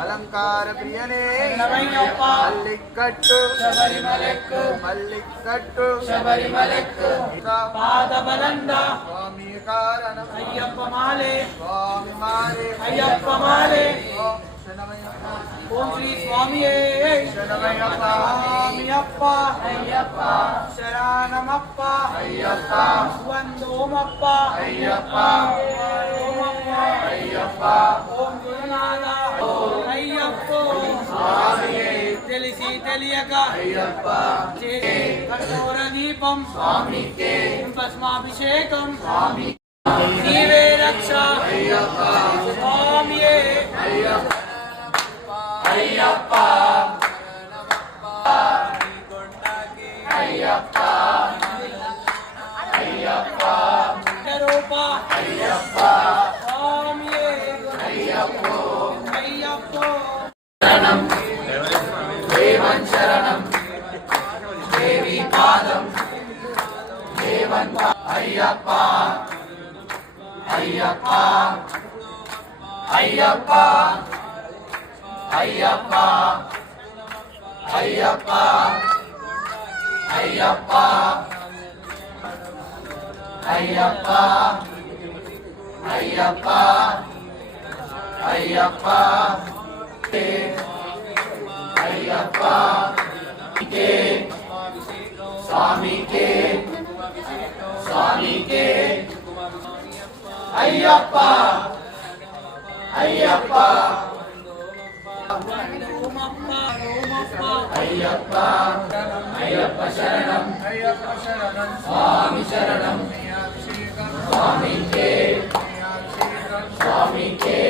అలంకార ప్రియనే మల్లికట్టు శబరిమలెక్కు మల్లికట్టు శబరిమలెక్కు పాదబలంద స్వామి కారణం అయ్యప్ప మాలే స్వామి మాలే అయ్యప్ప మాలే ఓం శ్రీ స్వామియే శరణమయ్యప్ప స్వామియప్ప అయ్యప్ప శరణమప్ప అయ్యప్ప వందోమప్ప అయ్యప్ప ఓమప్ప అయ్యప్ప ఓం గురునాథ అయ్యప్ప స్వామియే తెలిసి తెలియక అయ్యప్ప కఠోర దీపం స్వామికే భస్మాభిషేకం స్వామి నీవే రక్ష అయ్యప్ప స్వామియే అయ్యప్ప అయ్యప్ప అయ్యప్ప అయ్యప్ప రూప అయ్యప్ప స్వామియే అయ్యప్ప అయ్యప్ప శరణం దేవం శరణం దేవి పాదం దేవన్ అయ్యప్ప అయ్యప్ప అయ్యప్ప అయ్యప్ప అయ్యప్ప అయ్యప్ప అయ్యప్ప అయ్యప్ప అయ్యప్ప అయ్యప్ప స్వామికే స్వామికే అయ్యప్ప అయ్యప్ప అయ్యప్ప అయ్యప్ప శరణం అయ్యప్ప శరణం స్వామి శరణం స్వామికే స్వామికే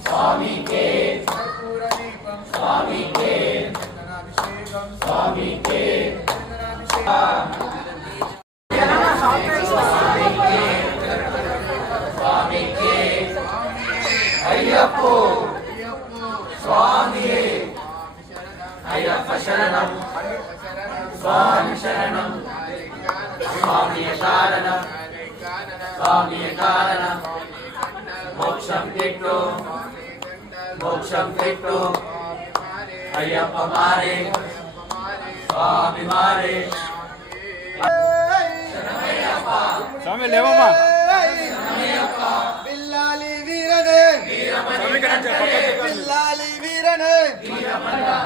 స్వామికే స్వామికే స్వామికే స్వామికే అయ్యప్ప స్వామియే అయ్యప్ప శరణం స్వామి శరణం స్వామియ కారణం స్వామియ కారణం మోక్షం తిట్టు అయ్యప్ప మారే స్వామి మారే స్వామి లేవమ్మా పిల్లాలి వీరనే పిల్లాలి వీరనే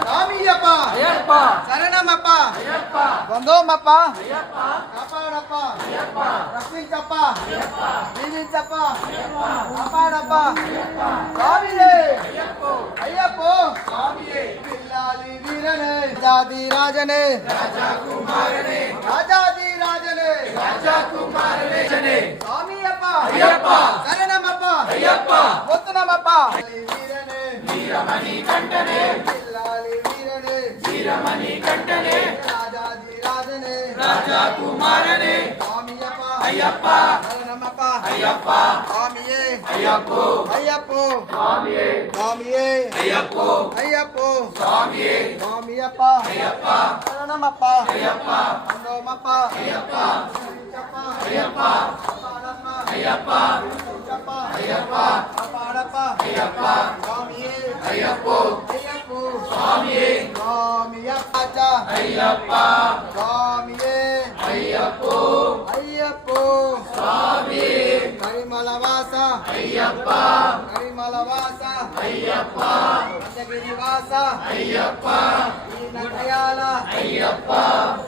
స్వామియప్ప అయ్యప్ప శరణమప్ప అయ్యప్ప వందోమప్ప అయ్యప్ప కాపాడప్ప అయ్యప్ప రక్షించప్ప అయ్యప్ప దీవించప్ప అయ్యప్ప కాపాడప్ప అయ్యప్ప స్వామియే అయ్యప్ప అయ్యప్ప స్వామియే పిల్లాలి వీరనే రాజాది రాజనే రాజా కుమారనే రాజాది రాజనే రాజా కుమారనే స్వామియప్ప అయ్యప్ప శరణమప్ప అయ్యప్ప వత్తునమప్ప వీరనే వీరమణి కంటనే పిల్లాలి వీరనే వీరమణి కంటనే రాజాది రాజనే రాజా కుమారనే స్వామియప్ప అయ్యప్ప శరణమప్ప అయ్యప్ప స్వామియే అయ్యప్ప అయ్యప్ప స్వామియే స్వామియే అయ్యప్ప అయ్యప్ప స్వామియే స్వామియప్ప అయ్యప్ప శరణమప్ప అయ్యప్ప వందోమప్ప అయ్యప్ప అయ్యప్ప అయ్యప్ప అయ్యప్ప కాపాడప్ప అయ్యప్ప స్వామియే అయ్యప్ప అయ్యప్ప స్వామియే స్వామియప్ప అయ్యప్ప స్వామియే అయ్యప్ప అయ్యప్ప స్వామియే కరిమలవాస అయ్యప్ప కరిమలవాస అయ్యప్ప పంచగిరివాస అయ్యప్ప నటయాల అయ్యప్ప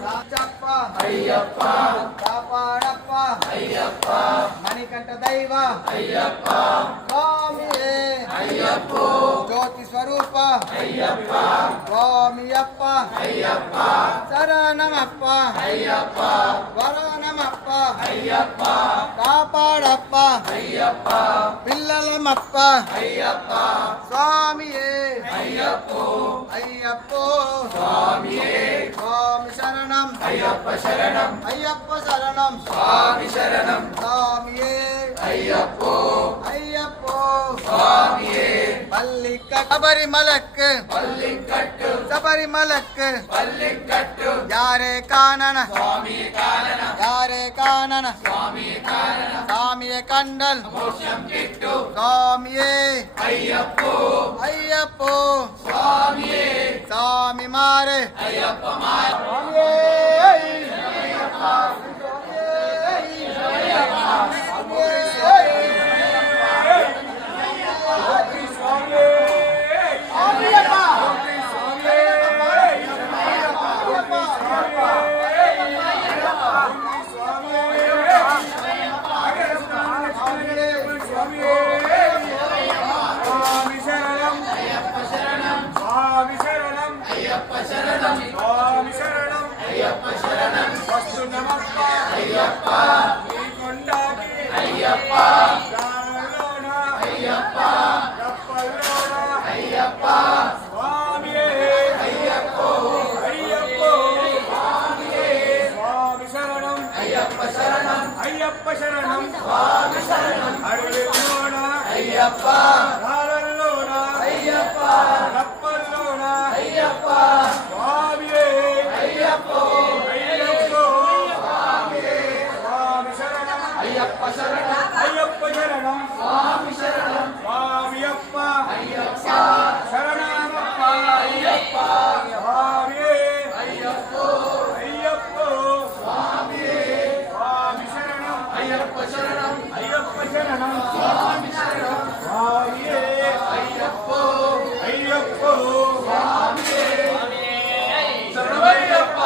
రాజప్ప అయ్యప్ప కాపాడప్ప అయ్యప్ప మణికంఠ దైవ అయ్యప్ప స్వామియే అయ్యప్ప జ్యోతి స్వరూప అయ్యప్ప స్వామియప్ప అయ్యప్ప శరణమప్ప అయ్యప్ప వరణమప్ప అయ్యప్ప కాపాడప్ప అయ్యప్ప పిల్లల சரணமப்பா சுவாமியே ஐயப்போ சுவாமியே சுவாமி சரணம் ஐயப்ப சரணம் சுவாமி சரணம் சுவாமியே ஐயப்போ சுவாமியே சபரிமலக்கு யாரே காணன சுவாமியே கண்டல் சுவாமியே ஐயப்போ சுவாமி மாறு சுவாமியே అయ్యప్ప శరణం స్వామి శరణం అడవిలోన అయ్యప్ప రాళ్ళలోన అయ్యప్ప రప్పల్లోన అయ్యప్ప స్వామియే అయ్యప్పో స్వామియే స్వామి శరణం అయ్యప్ప శరణం స్వామి శరణం స్వామియప్ప అయ్యప్ప శరణమప్ప అయ్యప్ప స్వామియే అయ్యప్పో స్వామియే అయ్యప్ప శరణం స్వామి శరణం స్వామియే అయ్యప్పో స్వామియే శరణమయ్యప్ప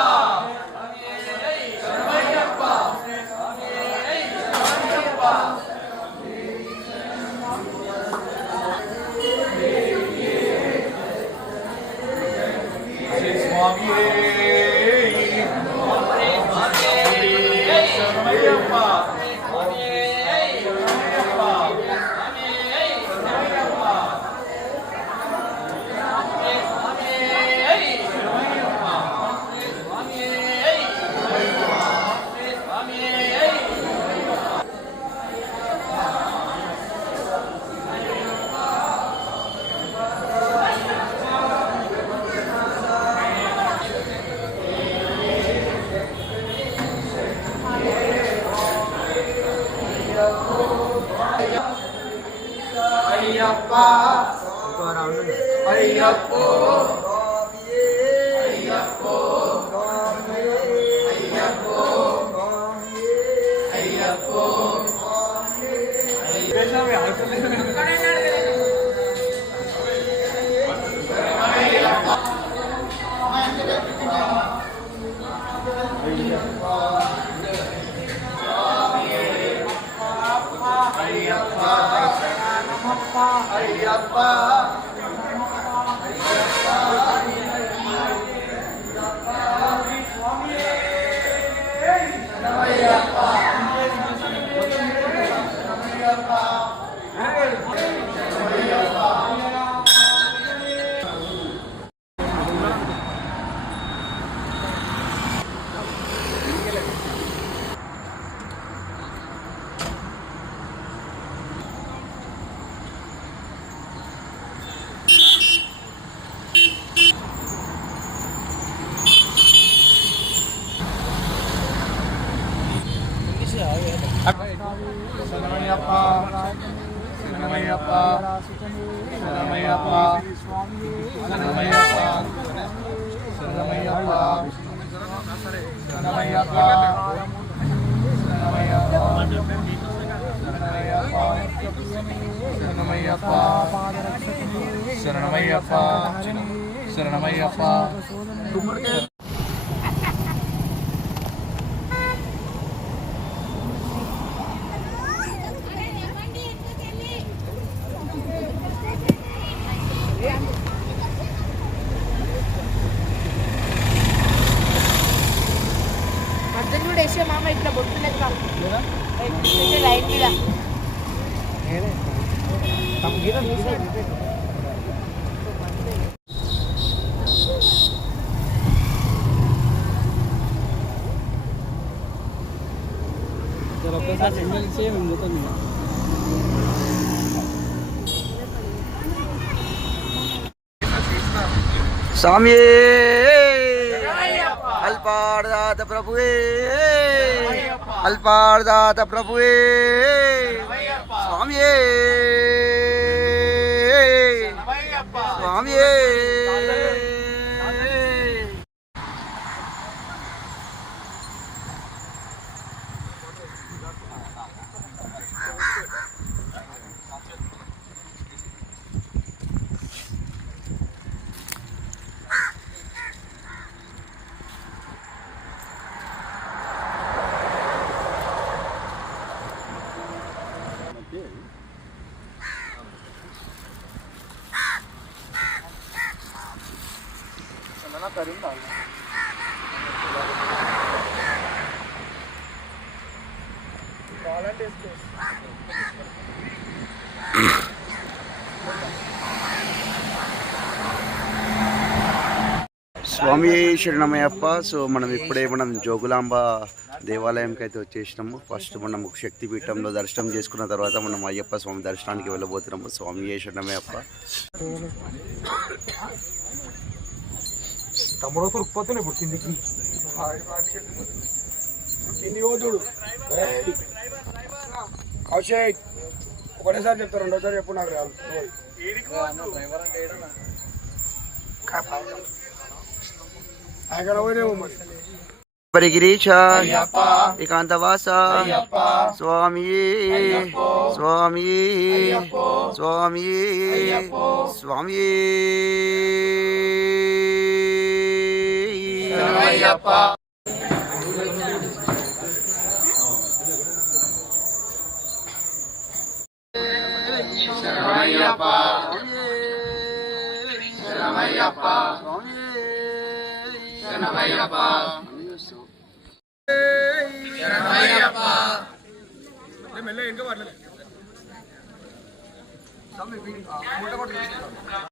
అయ్యప్పో అయ్యప్ప శరణమయ్యప్ప శరణమయ్యప్ప శరణమయ్యప్ప శరణమయ్యప్ప శరణమయ్యప్ప శరణమయ్యప్ప శరణమయ్యప్ప శరణమయ్యప్ప శరణమయ్యప్ప వేసే మామ ఇట్లా బొట్టు లెక్క లైన్ మీద స్వామి అల్పాడదాత ప్రభువే అల్పాడదాత ప్రభువే స్వామి స్వామి స్వామి శరణమయ్యప్ప. సో మనం ఇప్పుడే జోగులాంబ దేవాలయంకి అయితే వచ్చేసినాము. ఫస్ట్ మనం శక్తిపీఠంలో దర్శనం చేసుకున్న తర్వాత మనం అయ్యప్ప స్వామి దర్శనానికి వెళ్ళబోతున్నాము. స్వామి శరణమయ్యప్ప. తమ్ముడు ఉత్పత్తులే పుట్టిందికి అభిషేక్ ఒకటేసారి చెప్తారు, రెండోసారి చెప్పు నాకు రాదు. పరిగిరీశ ఏకాంతవాస స్వామి స్వామి స్వామి స్వామి మెల్ల ఇంకా పడలేదు.